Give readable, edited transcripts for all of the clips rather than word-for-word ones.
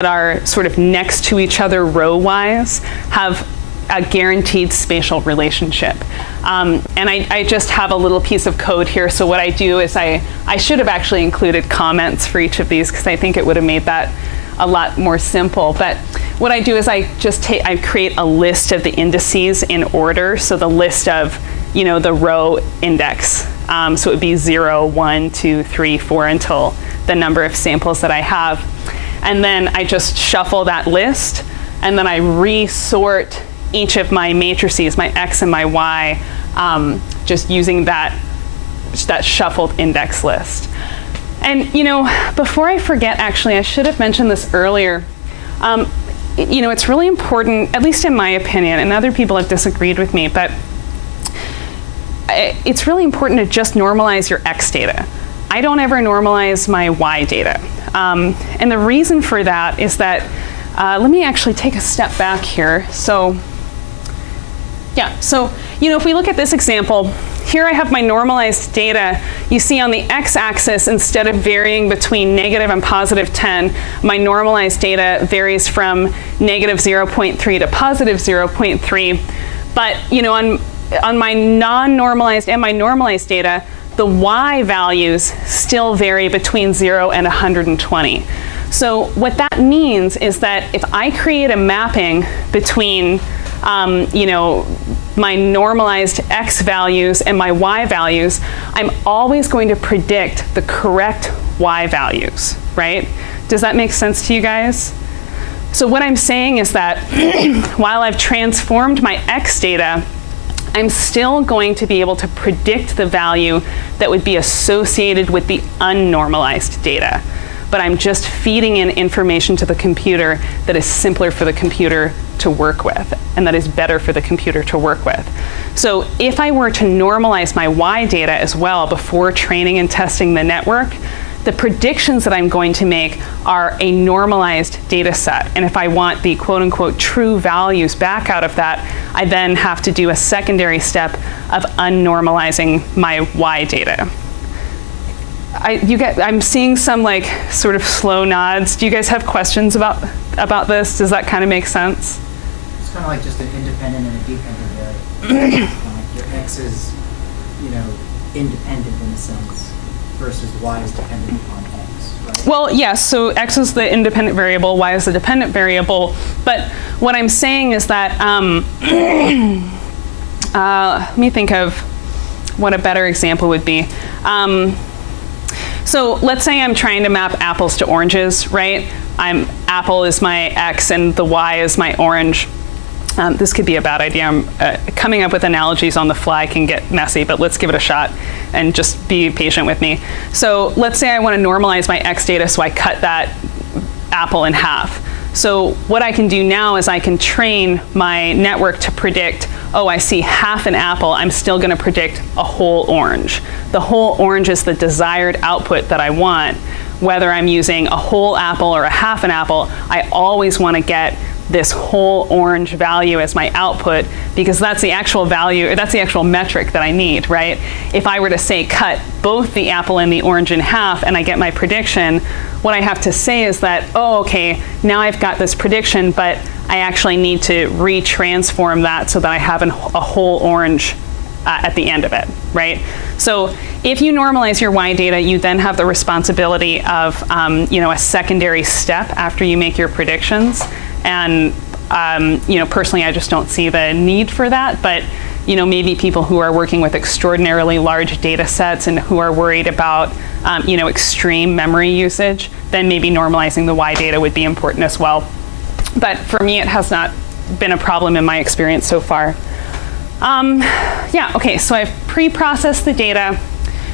that are sort of next to each other row-wise have a guaranteed spatial relationship. And I just have a little piece of code here. So what I do is I should have actually included comments for each of these, because I think it would have made that a lot more simple. But what I do is I create a list of the indices in order. So the list of, the row index. So it would be 0, 1, 2, 3, 4 until the number of samples that I have. And then I just shuffle that list, and then I resort each of my matrices, my X and my Y, just using that shuffled index list. And before I forget, actually, I should have mentioned this earlier. It's really important, at least in my opinion, and other people have disagreed with me, but it's really important to just normalize your X data. I don't ever normalize my Y data. And the reason for that is that, let me actually take a step back here. So if we look at this example, here I have my normalized data. You see on the x-axis, instead of varying between negative and positive 10, my normalized data varies from negative 0.3 to positive 0.3. But on my non-normalized and my normalized data, the y values still vary between 0 and 120. So what that means is that if I create a mapping between my normalized x values and my y values, I'm always going to predict the correct y values, right? Does that make sense to you guys? So what I'm saying is that while I've transformed my x data, I'm still going to be able to predict the value that would be associated with the unnormalized data. But I'm just feeding in information to the computer that is simpler for the computer to work with, and that is better for the computer to work with. So if I were to normalize my Y data as well before training and testing the network, the predictions that I'm going to make are a normalized data set. And if I want the quote unquote true values back out of that, I then have to do a secondary step of unnormalizing my Y data. I'm seeing some sort of slow nods. Do you guys have questions about this? Does that kind of make sense? It's kind of like just an independent and a dependent variable. Your X is, independent in a sense, versus Y is dependent upon X, right? Well, yes, so X is the independent variable, Y is the dependent variable. But what I'm saying is that, let me think of what a better example would be. So let's say I'm trying to map apples to oranges, right? Apple is my X and the Y is my orange. This could be a bad idea. Coming up with analogies on the fly can get messy, but let's give it a shot and just be patient with me. So let's say I want to normalize my X data, so I cut that apple in half. So what I can do now is I can train my network to predict, oh, I see half an apple, I'm still going to predict a whole orange. The whole orange is the desired output that I want. Whether I'm using a whole apple or a half an apple, I always want to get this whole orange value as my output, because that's the actual value, or that's the actual metric that I need, right? If I were to say cut both the apple and the orange in half and I get my prediction, what I have to say is that, oh, okay, now I've got this prediction, but I actually need to retransform that so that I have a whole orange at the end of it, right? So if you normalize your Y data, you then have the responsibility of a secondary step after you make your predictions. And personally, I just don't see the need for that. But maybe people who are working with extraordinarily large data sets and who are worried about extreme memory usage, then maybe normalizing the Y data would be important as well. But for me, it has not been a problem in my experience so far. Okay, so I've pre-processed the data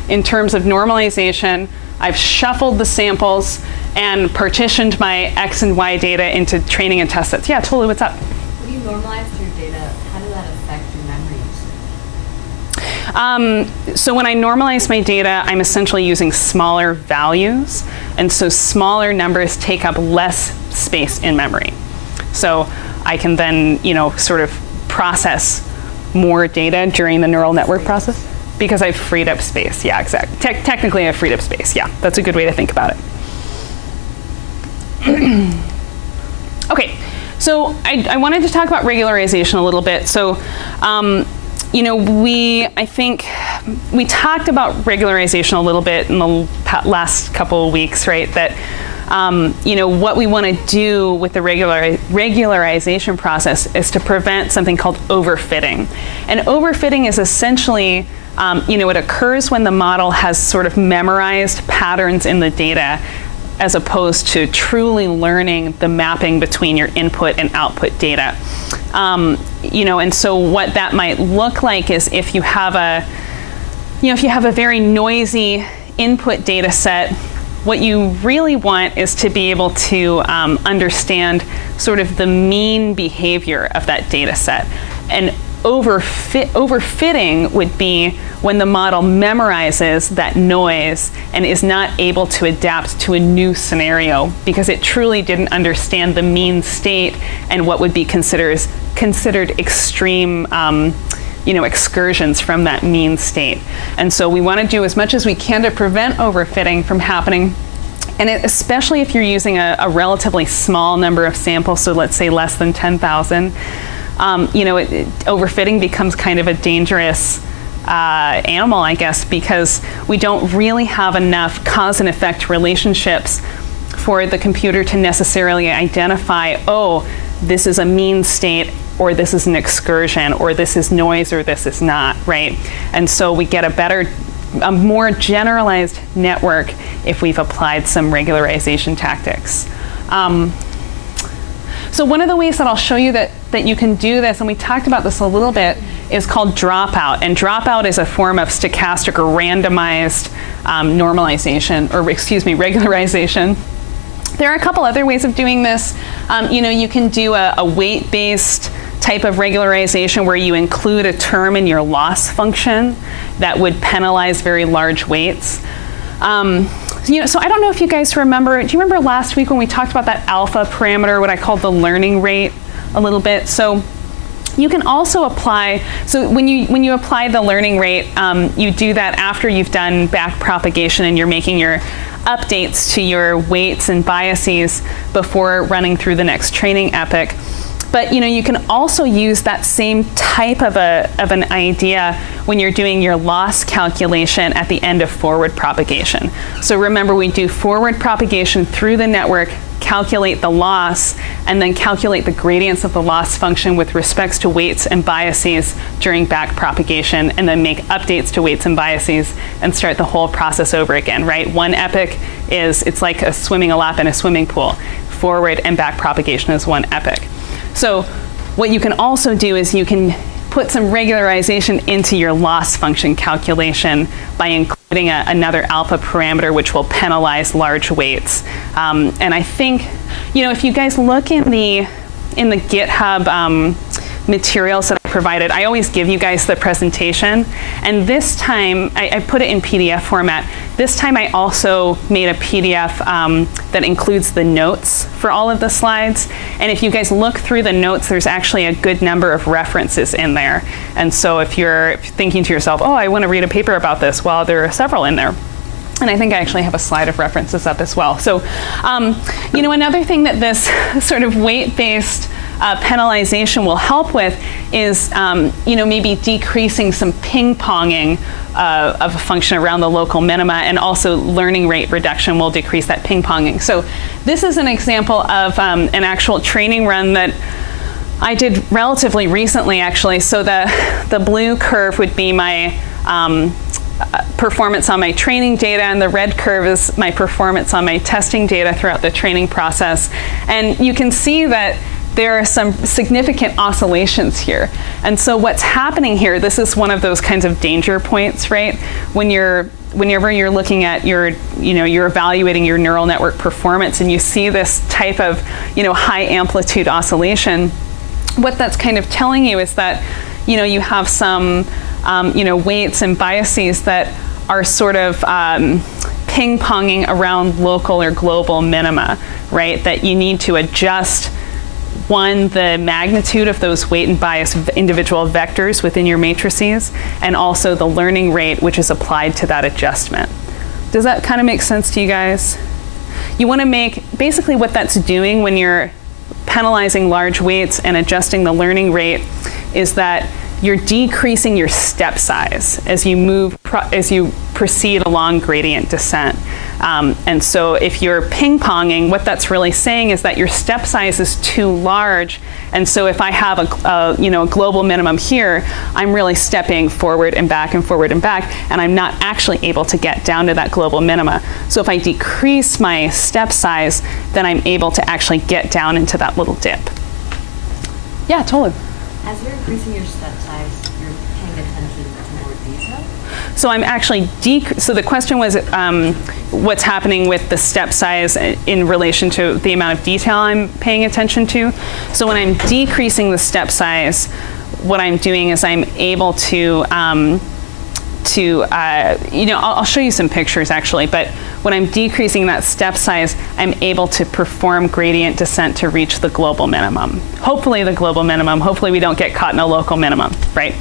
in terms of normalization. I've shuffled the samples and partitioned my X and Y data into training and test sets. Yeah, totally, what's up? When you normalize your data, how does that affect your memory usage? So when I normalize my data, I'm essentially using smaller values. And so smaller numbers take up less space in memory. So I can then, sort of process more data during the neural network process because I've freed up space. Yeah, exactly. Technically, I've freed up space. Yeah, that's a good way to think about it. So I wanted to talk about regularization a little bit. So, I think we talked about regularization a little bit in the last couple of weeks, right? That, what we want to do with the regularization process is to prevent something called overfitting. And overfitting is essentially, it occurs when the model has sort of memorized patterns in the data as opposed to truly learning the mapping between your input and output data. And so what that might look like is if you have a very noisy input data set, what you really want is to be able to understand sort of the mean behavior of that data set. And overfitting would be when the model memorizes that noise and is not able to adapt to a new scenario because it truly didn't understand the mean state and what would be considered extreme excursions from that mean state. And so we want to do as much as we can to prevent overfitting from happening. And especially if you're using a relatively small number of samples, so let's say less than 10,000, overfitting becomes kind of a dangerous animal, I guess, because we don't really have enough cause and effect relationships for the computer to necessarily identify, oh, this is a mean state, or this is an excursion, or this is noise, or this is not, right? And so we get a more generalized network if we've applied some regularization tactics. So one of the ways that I'll show you that you can do this, and we talked about this a little bit, is called dropout. And dropout is a form of stochastic or randomized regularization. There are a couple other ways of doing this. You can do a weight-based type of regularization where you include a term in your loss function that would penalize very large weights. So I don't know if you guys remember, do you remember last week when we talked about that alpha parameter, what I called the learning rate a little bit? So you can also apply, so when you apply the learning rate, you do that after you've done back propagation and you're making your updates to your weights and biases before running through the next training epoch. But you can also use that same type of an idea when you're doing your loss calculation at the end of forward propagation. So remember, we do forward propagation through the network, calculate the loss, and then calculate the gradients of the loss function with respects to weights and biases during back propagation, and then make updates to weights and biases and start the whole process over again, right? One epoch it's like swimming a lap in a swimming pool. Forward and back propagation is one epoch. So what you can also do is you can put some regularization into your loss function calculation by including another alpha parameter which will penalize large weights. And I think, if you guys look in the GitHub materials that I provided, I always give you guys the presentation. And this time, I put it in PDF format. This time I also made a PDF that includes the notes for all of the slides. And if you guys look through the notes, there's actually a good number of references in there. And so if you're thinking to yourself, oh, I want to read a paper about this, well, there are several in there. And I think I actually have a slide of references up as well. So, another thing that this sort of weight-based penalization will help with is, maybe decreasing some ping-ponging of a function around the local minima, and also learning rate reduction will decrease that ping-ponging. So this is an example of an actual training run that I did relatively recently, actually. So the blue curve would be my performance on my training data, and the red curve is my performance on my testing data throughout the training process. And you can see that there are some significant oscillations here. And so what's happening here, this is one of those kinds of danger points, right? Whenever you're looking at you're evaluating your neural network performance and you see this type of, high amplitude oscillation, what that's kind of telling you is that, you have some, weights and biases that are sort of ping-ponging around local or global minima, right? That you need to adjust the magnitude of those weight and bias individual vectors within your matrices, and also the learning rate which is applied to that adjustment. Does that kind of make sense to you guys? You want to make, basically what that's doing when you're penalizing large weights and adjusting the learning rate is that you're decreasing your step size as you proceed along gradient descent. And so if you're ping-ponging, what that's really saying is that your step size is too large. And so if I have a global minimum here, I'm really stepping forward and back and forward and back, and I'm not actually able to get down to that global minima. So if I decrease my step size, then I'm able to actually get down into that little dip. Yeah, totally. As you're increasing your step size, you're paying attention to more detail? So I'm actually, so the question was what's happening with the step size in relation to the amount of detail I'm paying attention to. So when I'm decreasing the step size, what I'm doing is I'm able to I'll show you some pictures actually, but when I'm decreasing that step size, I'm able to perform gradient descent to reach the global minimum. Hopefully the global minimum, hopefully we don't get caught in a local minimum, right?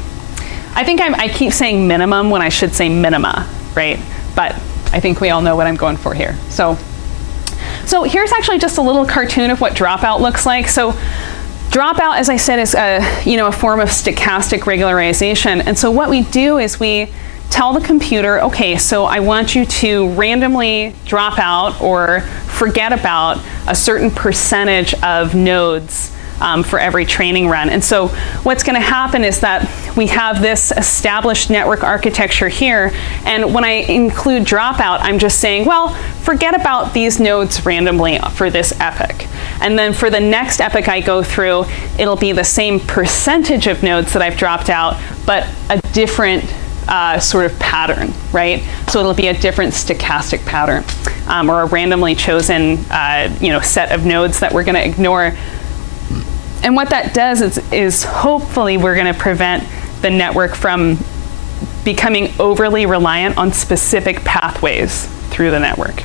I think I keep saying minimum when I should say minima, right? But I think we all know what I'm going for here. So here's actually just a little cartoon of what dropout looks like. So dropout, as I said, is a form of stochastic regularization. And so what we do is we tell the computer, okay, so I want you to randomly drop out or forget about a certain percentage of nodes for every training run. And so what's going to happen is that we have this established network architecture here, and when I include dropout, I'm just saying, well, forget about these nodes randomly for this epoch. And then for the next epoch I go through, it'll be the same percentage of nodes that I've dropped out, but a different sort of pattern, right? So it'll be a different stochastic pattern, or a randomly chosen set of nodes that we're going to ignore. And what that does is hopefully we're going to prevent the network from becoming overly reliant on specific pathways through the network.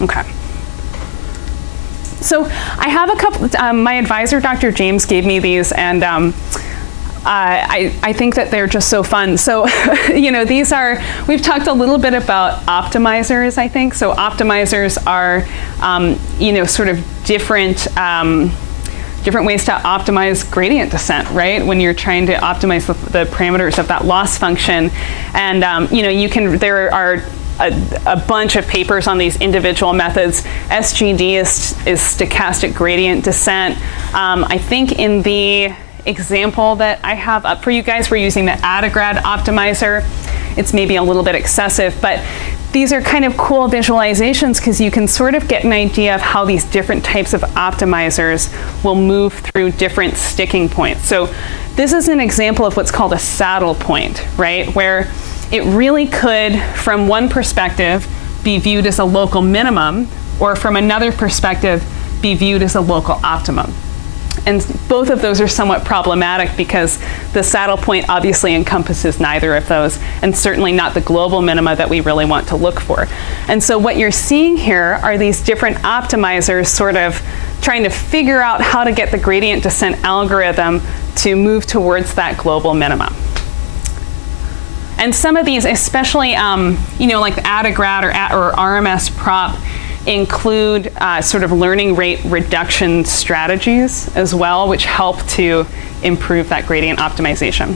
Okay. So I have a couple, my advisor, Dr. James, gave me these, and I think that they're just so fun. So, these are, we've talked a little bit about optimizers, I think. So optimizers are, sort of different ways to optimize gradient descent, right? When you're trying to optimize the parameters of that loss function. And, there are a bunch of papers on these individual methods. SGD is stochastic gradient descent. I think in the example that I have up for you guys, we're using the Adagrad optimizer. It's maybe a little bit excessive, but these are kind of cool visualizations because you can sort of get an idea of how these different types of optimizers will move through different sticking points. So this is an example of what's called a saddle point, right? Where it really could, from one perspective, be viewed as a local minimum, or from another perspective, be viewed as a local optimum. And both of those are somewhat problematic because the saddle point obviously encompasses neither of those, and certainly not the global minima that we really want to look for. And so what you're seeing here are these different optimizers sort of trying to figure out how to get the gradient descent algorithm to move towards that global minimum. And some of these, especially like the Adagrad or RMS prop, include sort of learning rate reduction strategies as well, which help to improve that gradient optimization.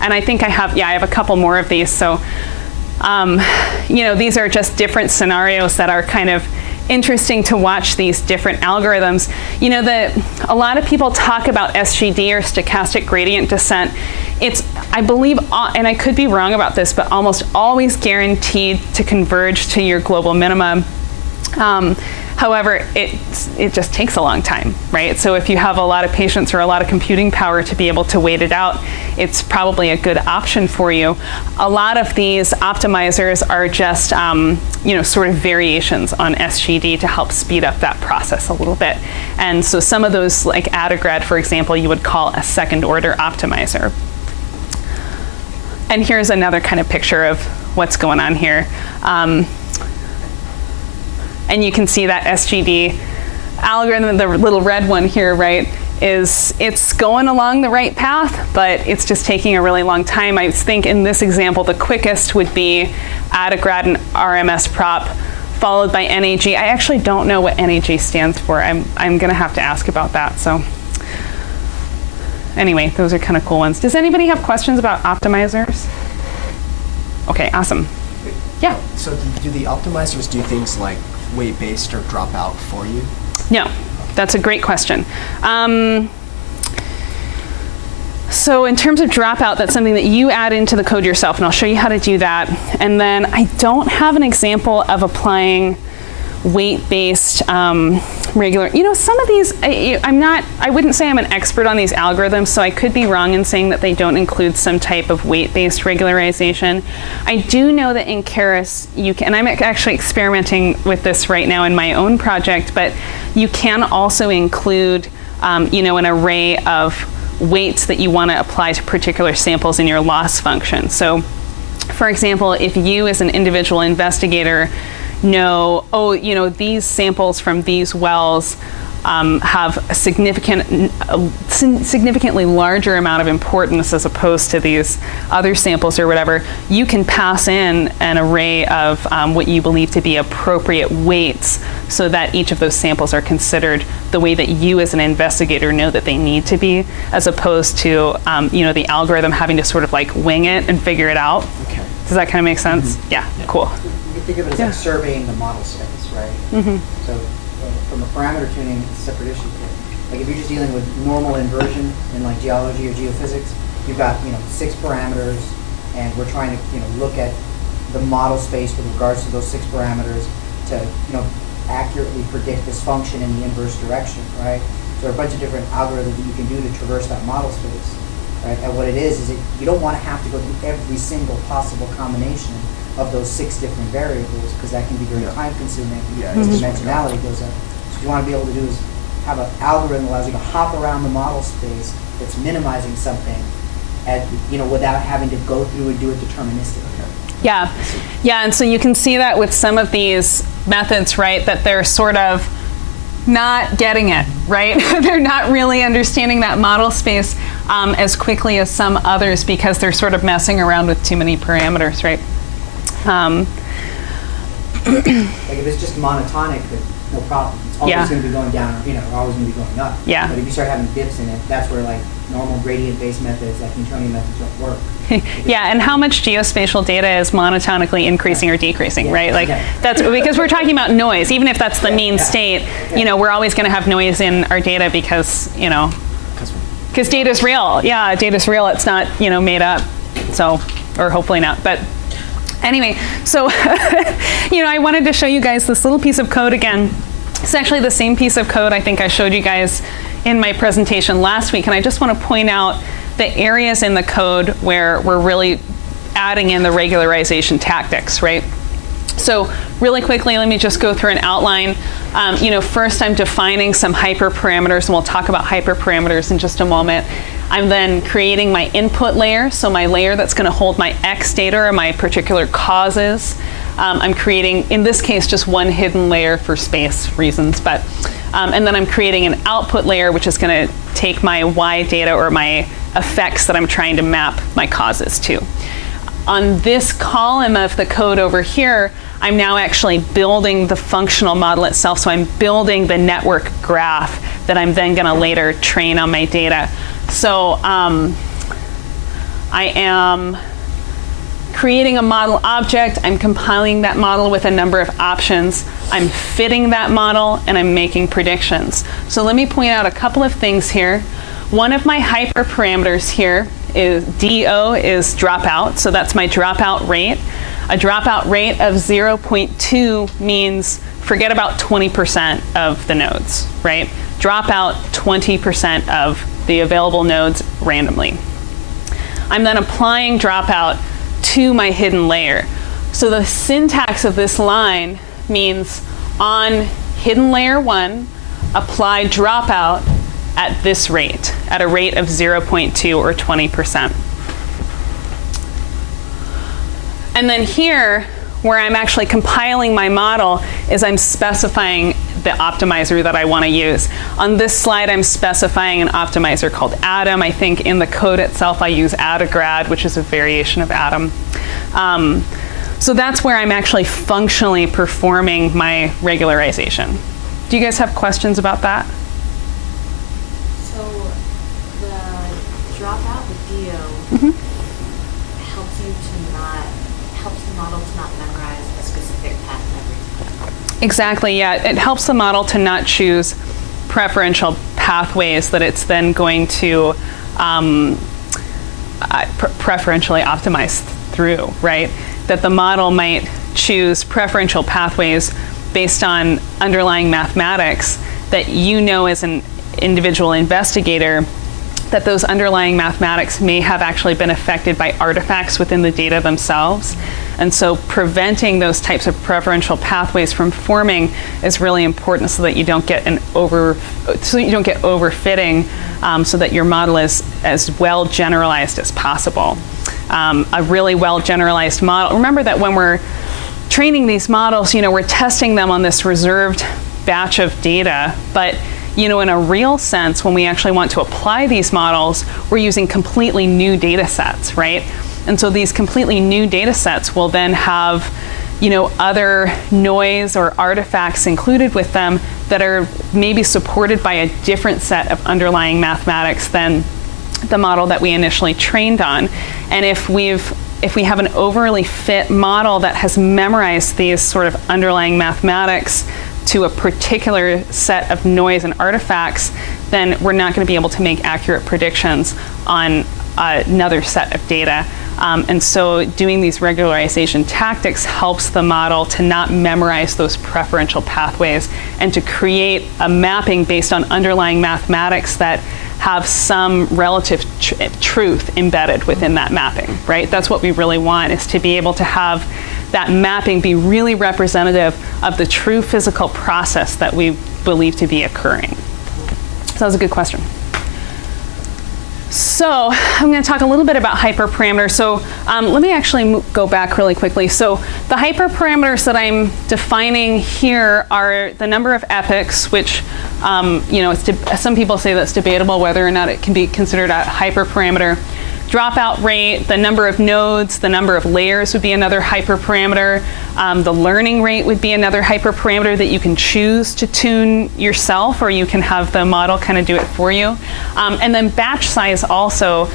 And I think I have a couple more of these. So, these are just different scenarios that are kind of interesting to watch these different algorithms. A lot of people talk about SGD or stochastic gradient descent. It's, I believe, and I could be wrong about this, but almost always guaranteed to converge to your global minimum. However, it just takes a long time, right? So if you have a lot of patience or a lot of computing power to be able to wait it out, it's probably a good option for you. A lot of these optimizers are just, sort of variations on SGD to help speed up that process a little bit. And so some of those, like Adagrad, for example, you would call a second order optimizer. And here's another kind of picture of what's going on here. And you can see that SGD algorithm, the little red one here, right, it's going along the right path, but it's just taking a really long time. I think in this example, the quickest would be Adagrad and RMS prop followed by NAG. I actually don't know what NAG stands for. I'm going to have to ask about that. So anyway, those are kind of cool ones. Does anybody have questions about optimizers? Okay, awesome. Yeah. So do the optimizers do things like weight-based or dropout for you? No, that's a great question. So in terms of dropout, that's something that you add into the code yourself, and I'll show you how to do that. And then I don't have an example of applying weight-based regular. You know, some of these, I wouldn't say I'm an expert on these algorithms, so I could be wrong in saying that they don't include some type of weight-based regularization. I do know that in Keras, you can, and I'm actually experimenting with this right now in my own project, but you can also include, you know, an array of weights that you want to apply to particular samples in your loss function. So, for example, if you as an individual investigator know, oh, you know, these samples from these wells have a significantly larger amount of importance as opposed to these other samples or whatever, you can pass in an array of what you believe to be appropriate weights so that each of those samples are considered the way that you as an investigator know that they need to be, as opposed to you know, the algorithm having to sort of like wing it and figure it out. Okay. Does that kind of make sense? Mm-hmm. Yeah, cool. You can think of it as Yeah. like surveying the model space, right? Mm-hmm. So from a parameter tuning, it's a separate issue. Like if you're just dealing with normal inversion in like geology or geophysics, you've got, you know, 6 parameters, and we're trying to, you know, look at the model space with regards to those 6 parameters to, you know, accurately predict this function in the inverse direction, right? So there are a bunch of different algorithms that you can do to traverse that model space, right? And what it is that you don't want to have to go through every single possible combination of those 6 different variables, because that can be very time consuming as dimensionality goes up. So what you want to be able to do is have an algorithm that allows you to hop around the model space that's minimizing something, at, you know, without having to go through and do it deterministically. Yeah, yeah, and so you can see that with some of these methods, right, that they're sort of not getting it, right? They're not really understanding that model space as quickly as some others because they're sort of messing around with too many parameters, right? Like if it's just monotonic, then no problem. It's always Yeah. going to be going down, or, you know, or always going to be going up. Yeah. But if you start having dips in it, that's where like normal gradient-based methods, like Newtonian methods, don't work. Yeah, and how much geospatial data is monotonically increasing or decrecing, Yeah. right? Like Yeah. that's because we're talking about noise. Even if that's the mean Yeah. state, you know, we're always going to have noise in our data because, you know, because data's real. Yeah, data's real. It's not, you know, made up. So, or hopefully not. But anyway, so, you know, I wanted to show you guys this little piece of code again. It's actually the same piece of code I think I showed you guys in my presentation last week. And I just want to point out the areas in the code where we're really adding in the regularization tactics, right? So really quickly, let me just go through an outline. You know, first I'm defining some hyperparameters, and we'll talk about hyperparameters in just a moment. I'm then creating my input layer, so my layer that's going to hold my X data or my particular causes. I'm creating, in this case, just one hidden layer for space reasons, but and then I'm creating an output layer, which is going to take my Y data or my effects that I'm trying to map my causes to. On this column of the code over here, I'm now actually building the functional model itself. So I'm building the network graph that I'm then going to later train on my data. So I am creating a model object. I'm compiling that model with a number of options. I'm fitting that model, and I'm making predictions. So let me point out a couple of things here. One of my hyperparameters here is DO is dropout. So that's my dropout rate. A dropout rate of 0.2 means forget about 20% of the nodes, right? Drop out 20% of the available nodes randomly. I'm then applying dropout to my hidden layer. So the syntax of this line means on hidden layer 1, apply dropout at this rate, at a rate of 0.2 or 20%. And then here, where I'm actually compiling my model, is I'm specifying the optimizer that I want to use. On this slide, I'm specifying an optimizer called Atom. I think in the code itself, I use Adagrad, which is a variation of Atom. So that's where I'm actually functionally performing my regularization. Do you guys have questions about that? So the dropout with DO Mm-hmm. helps the model to not memorize a specific path every time. Exactly, yeah. It helps the model to not choose preferential pathways that it's then going to preferentially optimize through, right? That the model might choose preferential pathways based on underlying mathematics that you know as an individual investigator that those underlying mathematics may have actually been affected by artifacts within the data themselves. And so preventing those types of preferential pathways from forming is really important so that you don't get overfitting, so that your model is as well generalized as possible. A really well generalized model. Remember that when we're training these models, we're testing them on this reserved batch of data, but in a real sense, when we actually want to apply these models, we're using completely new data sets, right? And so these completely new data sets will then have, other noise or artifacts included with them that are maybe supported by a different set of underlying mathematics than the model that we initially trained on. And if we have an overly fit model that has memorized these sort of underlying mathematics to a particular set of noise and artifacts, then we're not going to be able to make accurate predictions on another set of data. And so doing these regularization tactics helps the model to not memorize those preferential pathways and to create a mapping based on underlying mathematics that have some relative truth embedded within that mapping, right? That's what we really want, is to be able to have that mapping be really representative of the true physical process that we believe to be occurring. So that was a good question. So I'm going to talk a little bit about hyperparameters. So let me actually go back really quickly. So the hyperparameters that I'm defining here are the number of epochs, which some people say that's debatable whether or not it can be considered a hyperparameter. Dropout rate, the number of nodes, the number of layers would be another hyperparameter. The learning rate would be another hyperparameter that you can choose to tune yourself, or you can have the model kind of do it for you. And then batch size also.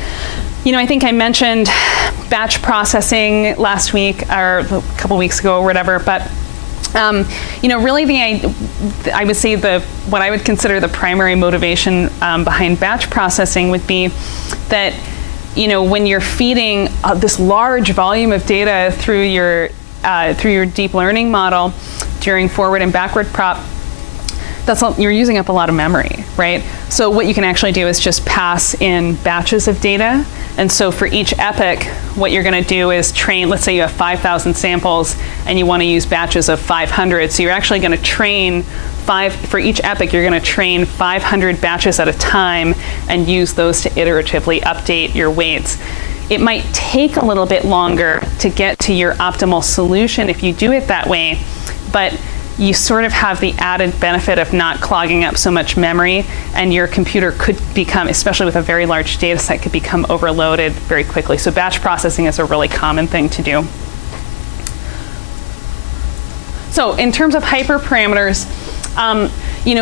I think I mentioned batch processing last week or a couple weeks ago or whatever, but really I would say what I would consider the primary motivation behind batch processing would be that when you're feeding this large volume of data through your deep learning model during forward and backward prop, you're using up a lot of memory, right? So what you can actually do is just pass in batches of data. And so for each epoch, what you're going to do is train, let's say you have 5,000 samples and you want to use batches of 500. So you're actually going to train for each epoch, you're going to train 500 batches at a time and use those to iteratively update your weights. It might take a little bit longer to get to your optimal solution if you do it that way, but you sort of have the added benefit of not clogging up so much memory, and your computer could become, especially with a very large data set, could become overloaded very quickly. So batch processing is a really common thing to do. So in terms of hyperparameters,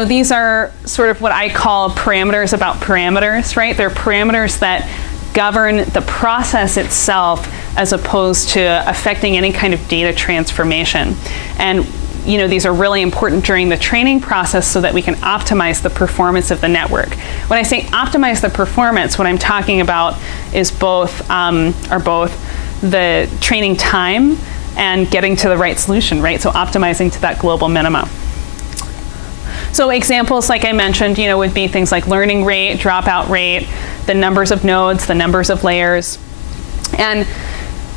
these are sort of what I call parameters about parameters, right? They're parameters that govern the process itself as opposed to affecting any kind of data transformation. And these are really important during the training process so that we can optimize the performance of the network. When I say optimize the performance, what I'm talking about is both the training time and getting to the right solution, right? So optimizing to that global minima. So examples, like I mentioned, would be things like learning rate, dropout rate, the numbers of nodes, the numbers of layers. And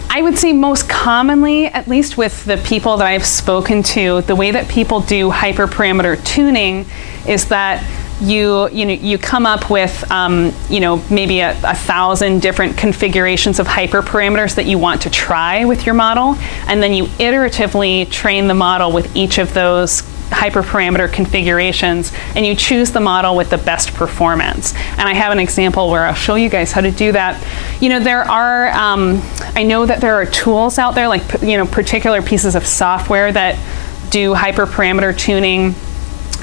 I would say most commonly, at least with the people that I've spoken to, the way that people do hyperparameter tuning is that you come up with maybe 1,000 different configurations of hyperparameters that you want to try with your model, and then you iteratively train the model with each of those hyperparameter configurations, and you choose the model with the best performance. And I have an example where I'll show you guys how to do that. You know, there are, I know that there are tools out there, like, you know, particular pieces of software that do hyperparameter tuning,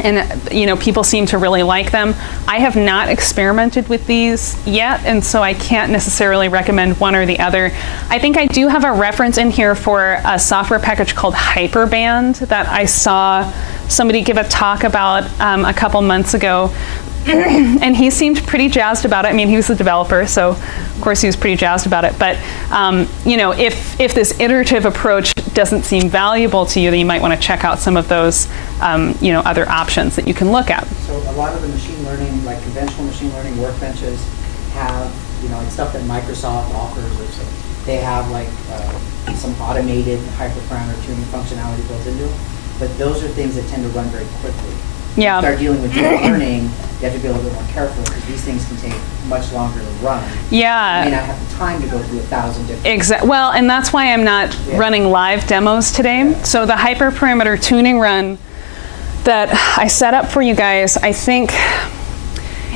and you know, people seem to really like them. I have not experimented with these yet, and so I can't necessarily recommend one or the other. I think I do have a reference in here for a software package called Hyperband that I saw somebody give a talk about a couple months ago. And he seemed pretty jazzed about it. I mean, he was the developer, so of course he was pretty jazzed about it. But you know, if this iterative approach doesn't seem valuable to you, then you might want to check out some of those you know, other options that you can look at. So a lot of the machine learning, like conventional machine learning workbenches, have, you know, like stuff that Microsoft offers, or so they have like some automated hyperparameter tuning functionality built into them. But those are things that tend to run very quickly. Yeah. When you start dealing with deep learning, you have to be a little bit more careful because these things can take much longer to run. Yeah. You may not have the time to go through 1,000 different. Well, and that's why I'm not running live demos today. Yeah. So the hyperparameter tuning run that I set up for you guys, I think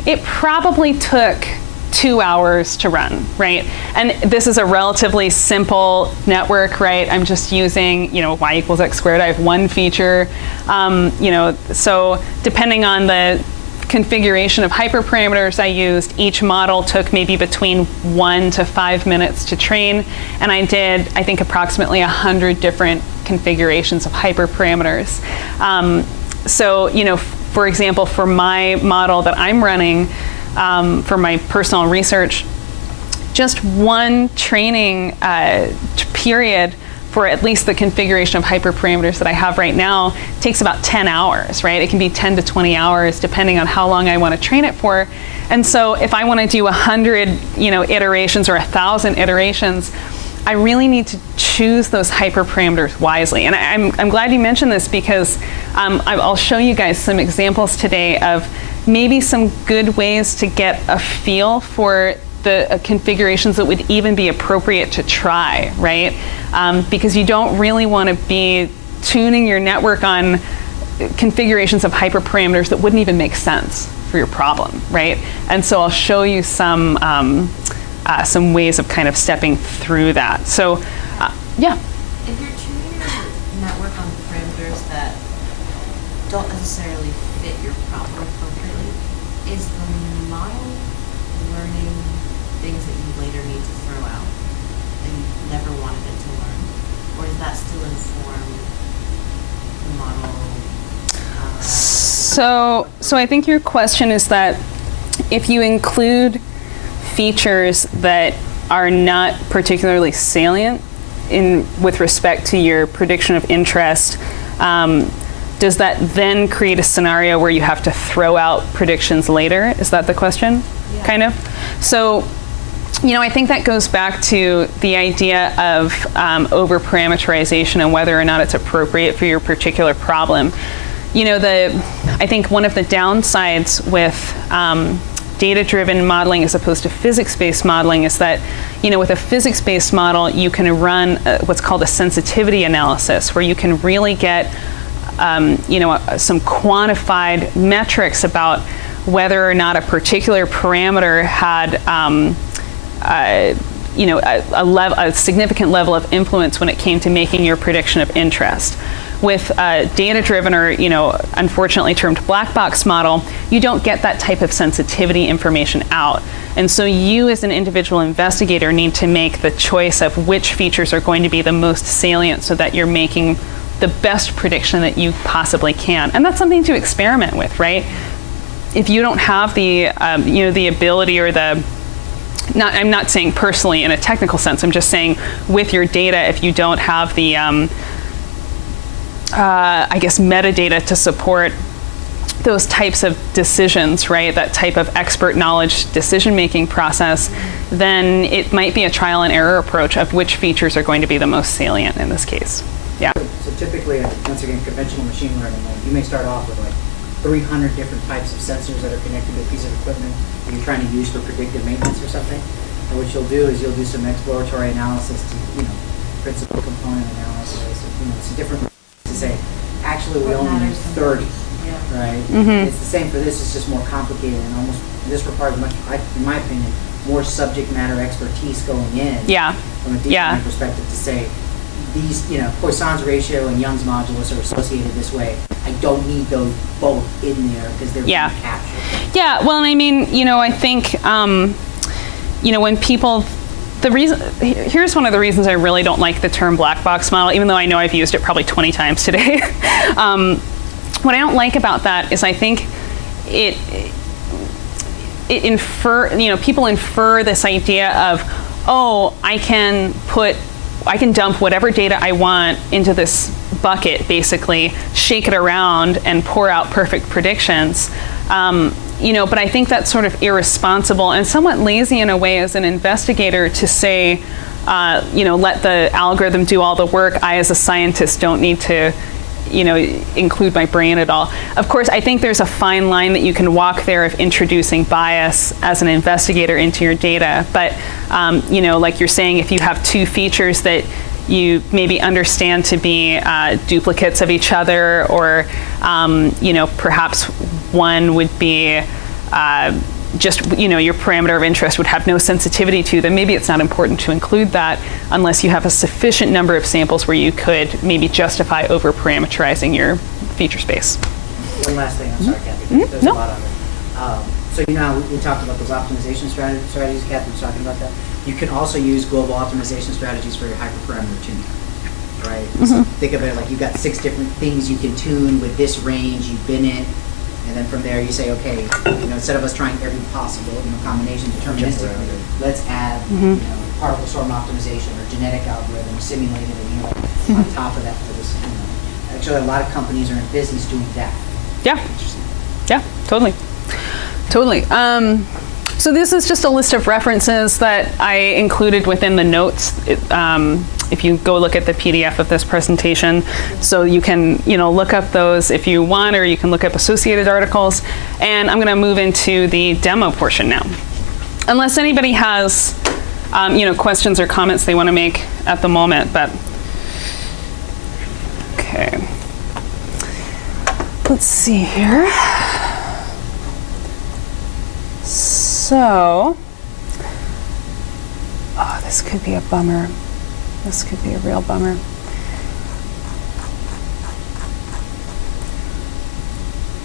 it probably took 2 hours to run, right? And this is a relatively simple network, right? I'm just using, you know, y = x squared. I have one feature, you know, so depending on the configuration of hyperparameters I used, each model took maybe between 1 to 5 minutes to train, and I did, I think, approximately 100 different configurations of hyperparameters. So, you know, for example, for my model that I'm running, for my personal research, just one training period for at least the configuration of hyperparameters that I have right now takes about 10 hours, right? It can be 10 to 20 hours depending on how long I want to train it for. And so if I want to do 100, you know, iterations or 1,000 iterations, I really need to choose those hyperparameters wisely. And I'm glad you mentioned this because I'll show you guys some examples today of maybe some good ways to get a feel for the configurations that would even be appropriate to try, right? Because you don't really want to be tuning your network on configurations of hyperparameters that wouldn't even make sense for your problem, right? And so I'll show you some ways of kind of stepping through that. So, yeah. If you're tuning your network on parameters that don't necessarily fit your problem appropriately, is the model learning things that you later need to throw out that you never wanted it to learn? Or does that still inform the model? So I think your question is that if you include features that are not particularly salient with respect to your prediction of interest, does that then create a scenario where you have to throw out predictions later? Is that the question? Yeah. Kind of? So, you know, I think that goes back to the idea of over-parameterization and whether or not it's appropriate for your particular problem. You know, I think one of the downsides with data-driven modeling as opposed to physics-based modeling is that, you know, with a physics-based model, you can run what's called a sensitivity analysis, where you can really get, you know, some quantified metrics about whether or not a particular parameter had, you know, a significant level of influence when it came to making your prediction of interest. With a data-driven or, you know, unfortunately termed black box model, you don't get that type of sensitivity information out. And so you as an individual investigator need to make the choice of which features are going to be the most salient so that you're making the best prediction that you possibly can. And that's something to experiment with, right? If you don't have the, you know, the ability or the, I'm not saying personally in a technical sense, I'm just saying with your data, if you don't have the, I guess, metadata to support those types of decisions, right? That type of expert knowledge decision-making process, then it might be a trial and error approach of which features are going to be the most salient in this case. Yeah. So typically, once again, conventional machine learning, like, you may start off with like 300 different types of sensors that are connected to a piece of equipment that you're trying to use for predictive maintenance or something. And what you'll do is you'll do some exploratory analysis to, you know, principal component analysis, you know, some different to say, actually we What only need matters the 30, most. Yeah. right? Mhm. It's the same for this, it's just more complicated and almost, this requires much, in my opinion, more subject matter expertise going in. Yeah. From a deep Yeah. learning perspective to say, these, Poisson's ratio and Young's modulus are associated this way. I don't need those both in there because they're Yeah. being captured. Yeah, well, I mean, I think, when people, here's one of the reasons I really don't like the term black box model, even though I know I've used it probably 20 times today. What I don't like about that is I think it people infer this idea of, oh, I can dump whatever data I want into this bucket, basically, shake it around and pour out perfect predictions. But I think that's sort of irresponsible and somewhat lazy in a way as an investigator to say, let the algorithm do all the work. I, as a scientist, don't need to, include my brain at all. Of course, I think there's a fine line that you can walk there of introducing bias as an investigator into your data. But, like you're saying, if you have two features that you maybe understand to be duplicates of each other, or, perhaps one would be just, your parameter of interest would have no sensitivity to, then maybe it's not important to include that unless you have a sufficient number of samples where you could maybe justify over-parameterizing your feature space. One last thing, I'm sorry, Kathy, there's No. a lot of it. So we talked about those optimization strategies, Kathy was talking about that. You can also use global optimization strategies for your hyperparameter tuning, right? So think of it like you've got 6 different things you can tune with this range, you bin it, and then from there you say, okay, instead of us trying every possible combination deterministically, let's add particle storm optimization or genetic algorithm simulated on top of that for this. Actually, a lot of companies are in business doing that. Yeah. Yeah, totally. Totally. So this is just a list of references that I included within the notes. If you go look at the PDF of this presentation, so you can, look up those if you want, or you can look up associated articles. And I'm going to move into the demo portion now. Unless anybody has, questions or comments they want to make at the moment, but okay. Let's see here. So, this could be a bummer. This could be a real bummer.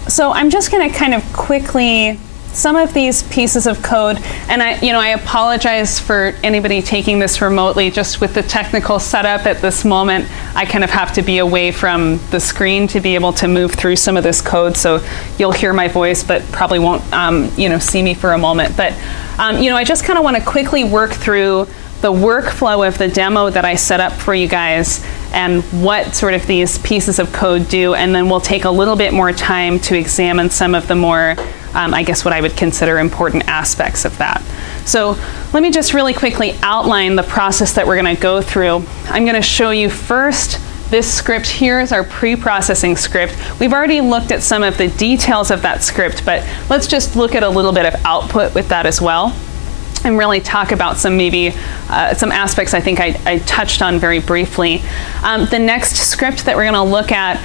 So I'm just going to kind of quickly, some of these pieces of code, and I apologize for anybody taking this remotely. Just with the technical setup at this moment, I kind of have to be away from the screen to be able to move through some of this code. So you'll hear my voice, but probably won't, see me for a moment. But, I just kind of want to quickly work through the workflow of the demo that I set up for you guys and what sort of these pieces of code do, and then we'll take a little bit more time to examine some of the more, I guess what I would consider important aspects of that. So let me just really quickly outline the process that we're going to go through. I'm going to show you first this script. Here is our pre-processing script. We've already looked at some of the details of that script, but let's just look at a little bit of output with that as well, and really talk about some some aspects I think I touched on very briefly. The next script that we're going to look at